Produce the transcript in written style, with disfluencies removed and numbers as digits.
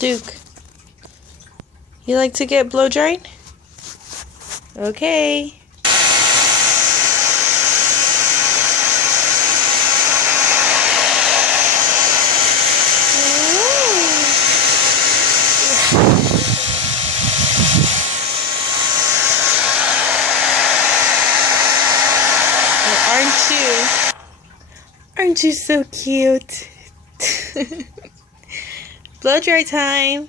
Duke, you like to get blow dried? Okay. Well, aren't you so cute? Blow dry time.